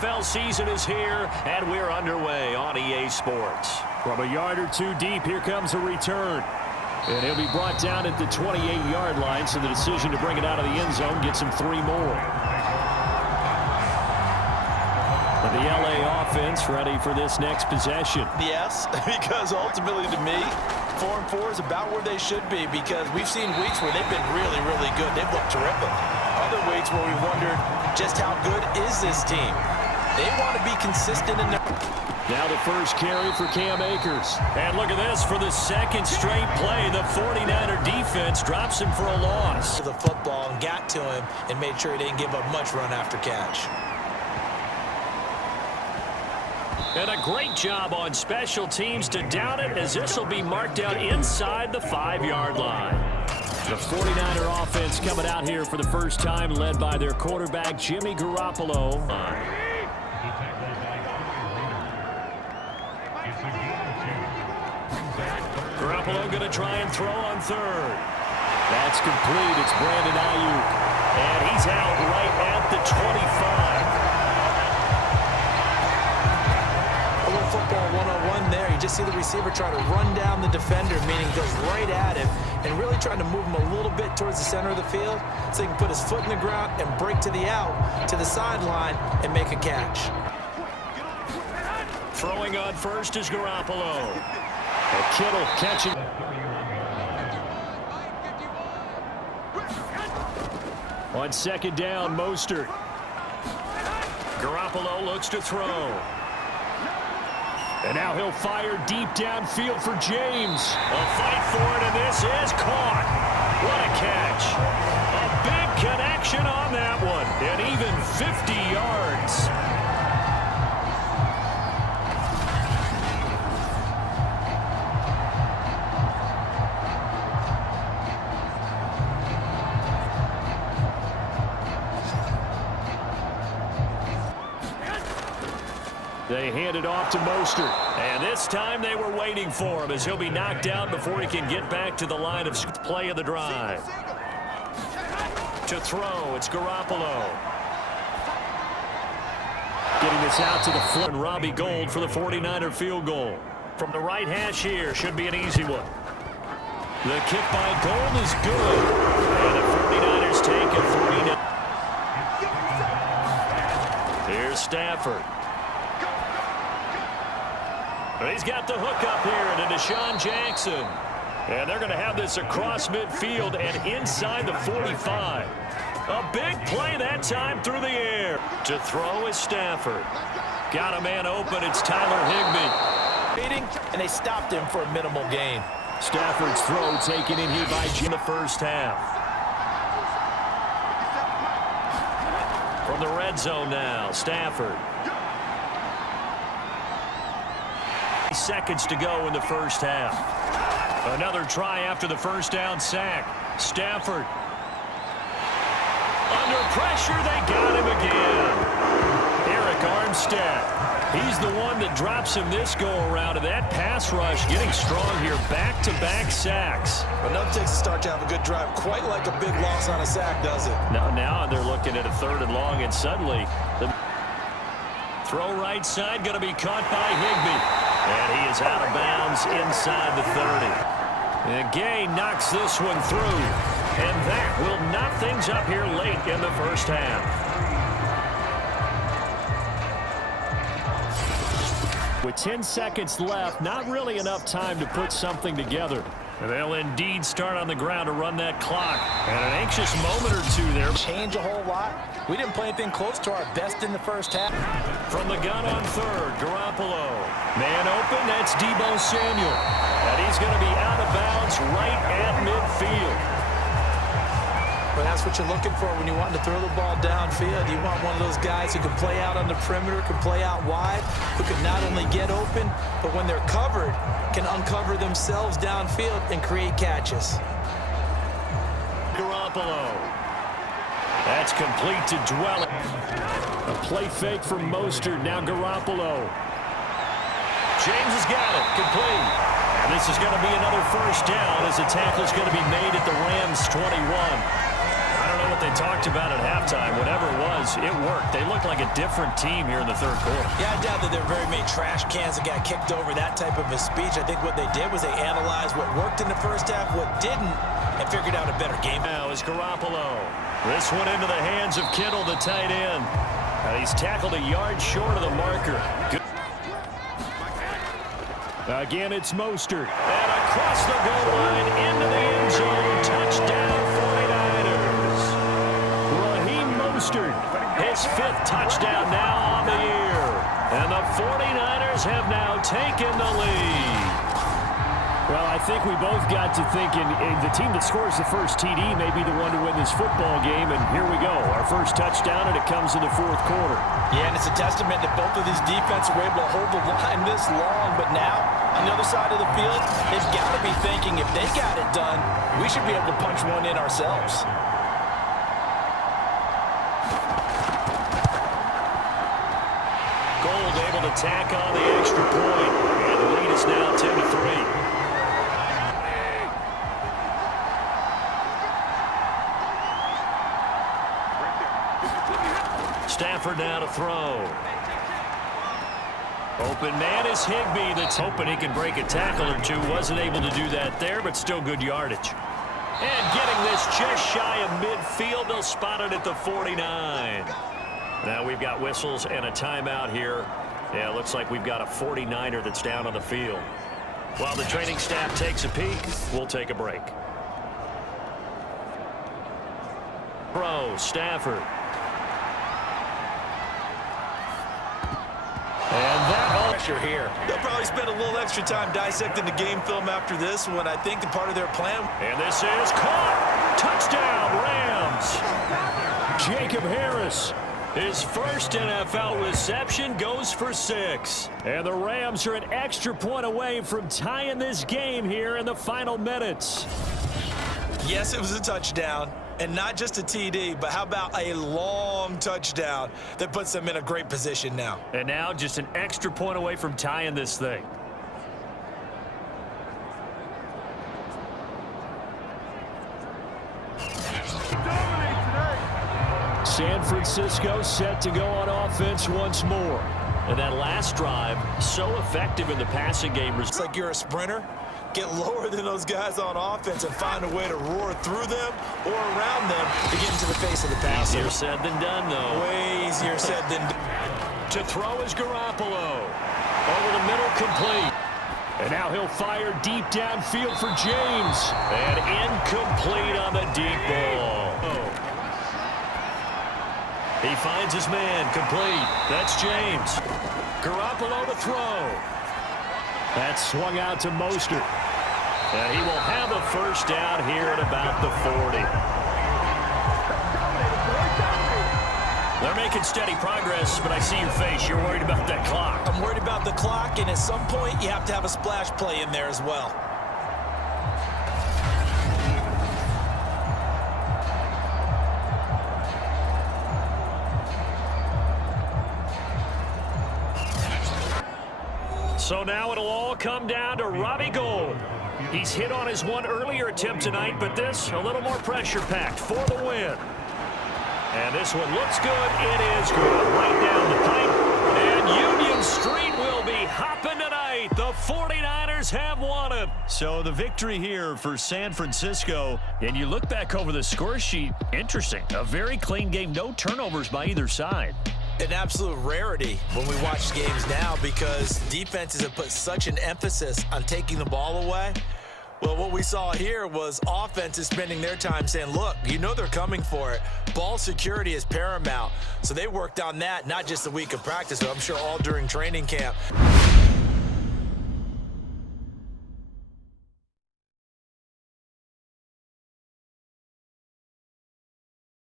NFL season is here, and we're underway on EA Sports. From a yard or two deep, here comes a return. And he'll be brought down at the 28-yard line, so the decision to bring it out of the end zone gets him 3 more. And the LA offense ready for this next possession. Yes, because ultimately to me, 4-4 is about where they should be, because we've seen weeks where they've been really, really good. They've looked terrific. Other weeks where we wondered just how good is this team. They want to be consistent in their... Now the first carry for Cam Akers. And look at this for the second straight play. The 49er defense drops him for a loss. The football and got to him and made sure he didn't give up much run after catch. And a great job on special teams to down it, as this will be marked out inside the 5-yard line. The 49er offense coming out here for the first time, led by their quarterback, Jimmy Garoppolo. Garoppolo going to try and throw on third. That's complete. It's Brandon Ayuk. And he's out right at the 25. Football 101 there. You just see the receiver try to run down the defender, meaning goes right at him, and really trying to move him a little bit towards the center of the field so he can put his foot in the ground and break to the out, to the sideline, and make a catch. Throwing on first is Garoppolo. Kittle catching. On second down, Mostert. Garoppolo looks to throw. And now he'll fire deep downfield for James. A fight for it, and this is caught. What a catch. A big connection on that one, and even 50 yards. They hand it off to Mostert. And this time they were waiting for him, as he'll be knocked out before he can get back to the line of play of the drive. To throw, it's Garoppolo. Getting this out to the foot. And Robbie Gould for the 49er field goal. From the right hash here, should be an easy one. The kick by Gould is good. And the 49ers take a 3-0. Here's Stafford. He's got the hook up here to Deshaun Jackson. And they're going to have this across midfield and inside the 45. A big play that time through the air. To throw is Stafford. Got a man open. It's Tyler Higbee. And they stopped him for a minimal gain. Stafford's throw taken in here by Jim. The first half. From the red zone now, Stafford. Seconds to go in the first half. Another try after the first down sack. Stafford. Under pressure, they got him again. Eric Armstead. He's the one that drops him this go-around, and that pass rush getting strong here. Back-to-back sacks. But no takes to start to have a good drive. Quite like a big loss on a sack, does it? Now they're looking at a 3rd and long, and suddenly the throw right side going to be caught by Higbee. And he is out of bounds inside the 30. And Gay knocks this one through. And that will knock things up here late in the first half. With 10 seconds left, not really enough time to put something together. And they'll indeed start on the ground to run that clock. And an anxious moment or two there. Change a whole lot. We didn't play anything close to our best in the first half. From the gun on third, Garoppolo. Man open, that's Deebo Samuel. And he's going to be out of bounds right at midfield. But that's what you're looking for when you want to throw the ball downfield. You want one of those guys who can play out on the perimeter, can play out wide, who can not only get open, but when they're covered, can uncover themselves downfield and create catches. Garoppolo. That's complete to Dwell. A play fake from Mostert. Now Garoppolo. James has got it. Complete. And this is going to be another first down as the tackle is going to be made at the Rams' 21. I don't know what they talked about at halftime. Whatever it was, because it worked. They looked like a different team here in the third quarter. Yeah, I doubt that there are very many trash cans that got kicked over, that type of a speech. I think what they did was they analyzed what worked in the first half, what didn't, and figured out a better game. Now is Garoppolo. This one into the hands of Kittle, the tight end. He's tackled a yard short of the marker. Good. Again, it's Mostert. And across the goal line into the end zone. Touchdown, 49ers. Raheem Mostert. His 5th touchdown now on the year. And the 49ers have now taken the lead. Well, I think we both got to thinking the team that scores the first TD may be the one to win this football game, and here we go. Our first touchdown, and it comes in the fourth quarter. Yeah, and it's a testament that both of these defenses were able to hold the line this long, but now, on the other side of the field, they've got to be thinking if they got it done, we should be able to punch one in ourselves. Gold able to tack on the extra point, and the lead is now 10-3. Stafford now to throw. Open man is Higbee. That's hoping he can break a tackle or two. Wasn't able to do that there, but still good yardage. And getting this just shy of midfield. They'll spot it at the 49. Now we've got whistles and a timeout here. Yeah, it looks like we've got a 49er that's down on the field. While the training staff takes a peek, we'll take a break. Throw, Stafford. And that pressure here. They'll probably spend a little extra time dissecting the game film after this one. I think the part of their plan. And this is caught. Touchdown, Rams. Jacob Harris. His first NFL reception goes for 6. And the Rams are an extra point away from tying this game here in the final minutes. Yes, it was a touchdown. And not just a TD, but how about a long touchdown that puts them in a great position now. And now just an extra point away from tying this thing. San Francisco set to go on offense once more. And that last drive, so effective in the passing game. It's like you're a sprinter. Get lower than those guys on offense and find a way to roar through them or around them to get into the face of the passer. Easier said than done, though. Way easier said than done. To throw is Garoppolo. Over the middle, complete. And now he'll fire deep downfield for James. And incomplete on the deep ball. He finds his man, complete. That's James. Garoppolo to throw. That swung out to Mostert. And he will have a first down here at about the 40. They're making steady progress, but I see your face. You're worried about that clock. I'm worried about the clock, and at some point, you have to have a splash play in there as well. So now it'll all come down to Robbie Gould. He's hit on his one earlier attempt tonight, but this a little more pressure-packed for the win. And this one looks good. It is good. Right down the pipe. And Union Street will be hopping tonight. The 49ers have won it. So the victory here for San Francisco. And you look back over the score sheet. Interesting. A very clean game. No turnovers by either side. An absolute rarity when we watch games now because defenses have put such an emphasis on taking the ball away. Well, what we saw here was offenses spending their time saying, look, you know they're coming for it. Ball security is paramount. So they worked on that, not just the week of practice, but I'm sure all during training camp.